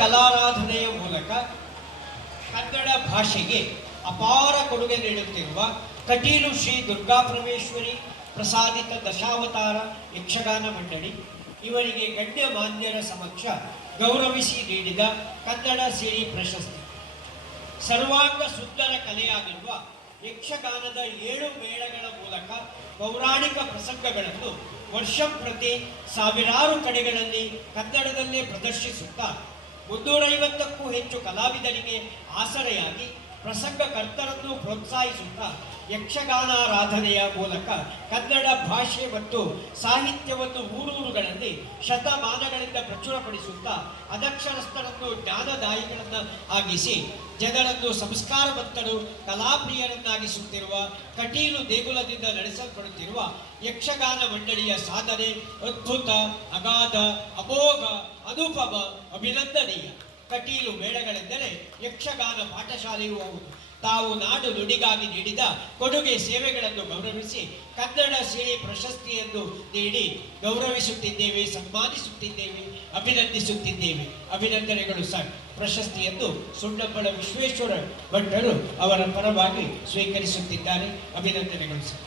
ಕಲಾರಾಧನೆಯ ಮೂಲಕ ಕನ್ನಡ ಭಾಷೆಗೆ ಅಪಾರ ಕೊಡುಗೆ ನೀಡುತ್ತಿರುವ ಕಟೀಲು ಶ್ರೀ ದುರ್ಗಾಪರಮೇಶ್ವರಿ ಪ್ರಸಾದಿತ ದಶಾವತಾರ ಯಕ್ಷಗಾನ ಮಂಡಳಿ ಇವರಿಗೆ ಗಣ್ಯಮಾನ್ಯರ ಸಮಕ್ಷ ಗೌರವಿಸಿ ನೀಡಿದ ಕನ್ನಡ ಸಿರಿ ಪ್ರಶಸ್ತಿ. ಸರ್ವಾಂಗ ಸುಂದರ ಕಲೆಯಾಗಿರುವ ಯಕ್ಷಗಾನದ 7 ಮೇಳಗಳ ಮೂಲಕ ಪೌರಾಣಿಕ ಪ್ರಸಂಗಗಳನ್ನು ವರ್ಷಂಪ್ರತಿ ಸಾವಿರಾರು ಕಡೆಗಳಲ್ಲಿ ಕನ್ನಡದಲ್ಲೇ ಪ್ರದರ್ಶಿಸುತ್ತಾ 350ಕ್ಕೂ ಹೆಚ್ಚು ಕಲಾವಿದರಿಗೆ ಆಸರೆಯಾಗಿ ಪ್ರಸಂಗಕರ್ತರನ್ನು ಪ್ರೋತ್ಸಾಹಿಸುತ್ತಾ ಯಕ್ಷಗಾನಾರಾಧನೆಯ ಮೂಲಕ ಕನ್ನಡ ಭಾಷೆ ಮತ್ತು ಸಾಹಿತ್ಯವನ್ನು ಊರೂರುಗಳಲ್ಲಿ ಶತಮಾನಗಳಿಂದ ಪ್ರಚುರಪಡಿಸುತ್ತಾ ಅನಕ್ಷರಸ್ಥರನ್ನು ಜ್ಞಾನದಾಯಿಗಳನ್ನು ಆಗಿಸಿ ಜನರನ್ನು ಸಂಸ್ಕಾರವಂತರು ಕಲಾಪ್ರಿಯರನ್ನಾಗಿಸುತ್ತಿರುವ ಕಟೀಲು ದೇಗುಲದಿಂದ ನಡೆಸಲ್ಪಡುತ್ತಿರುವ ಯಕ್ಷಗಾನ ಮಂಡಳಿಯ ಸಾಧನೆ ಅದ್ಭುತ, ಅಗಾಧ, ಅಮೋಘ, ಅನುಪಮ, ಅಭಿನಂದನೀಯ. ಕಟೀಲು ಮೇಳಗಳೆಂದರೆ ಯಕ್ಷಗಾನ ಪಾಠಶಾಲೆಯೂ ಹೌದು. ತಾವು ನಾಡು ನುಡಿಗಾಗಿ ನೀಡಿದ ಕೊಡುಗೆ ಸೇವೆಗಳನ್ನು ಗೌರವಿಸಿ ಕನ್ನಡ ಸಿರಿ ಪ್ರಶಸ್ತಿಯನ್ನು ನೀಡಿ ಗೌರವಿಸುತ್ತಿದ್ದೇವೆ, ಸನ್ಮಾನಿಸುತ್ತಿದ್ದೇವೆ, ಅಭಿನಂದಿಸುತ್ತಿದ್ದೇವೆ. ಅಭಿನಂದನೆಗಳು ಸರ್. ಪ್ರಶಸ್ತಿಯನ್ನು ಸುಣ್ಣಪ್ಪಳ ವಿಶ್ವೇಶ್ವರ ಭಟ್ಟರು ಅವರ ಪರವಾಗಿ ಸ್ವೀಕರಿಸುತ್ತಿದ್ದಾರೆ. ಅಭಿನಂದನೆಗಳು ಸರ್.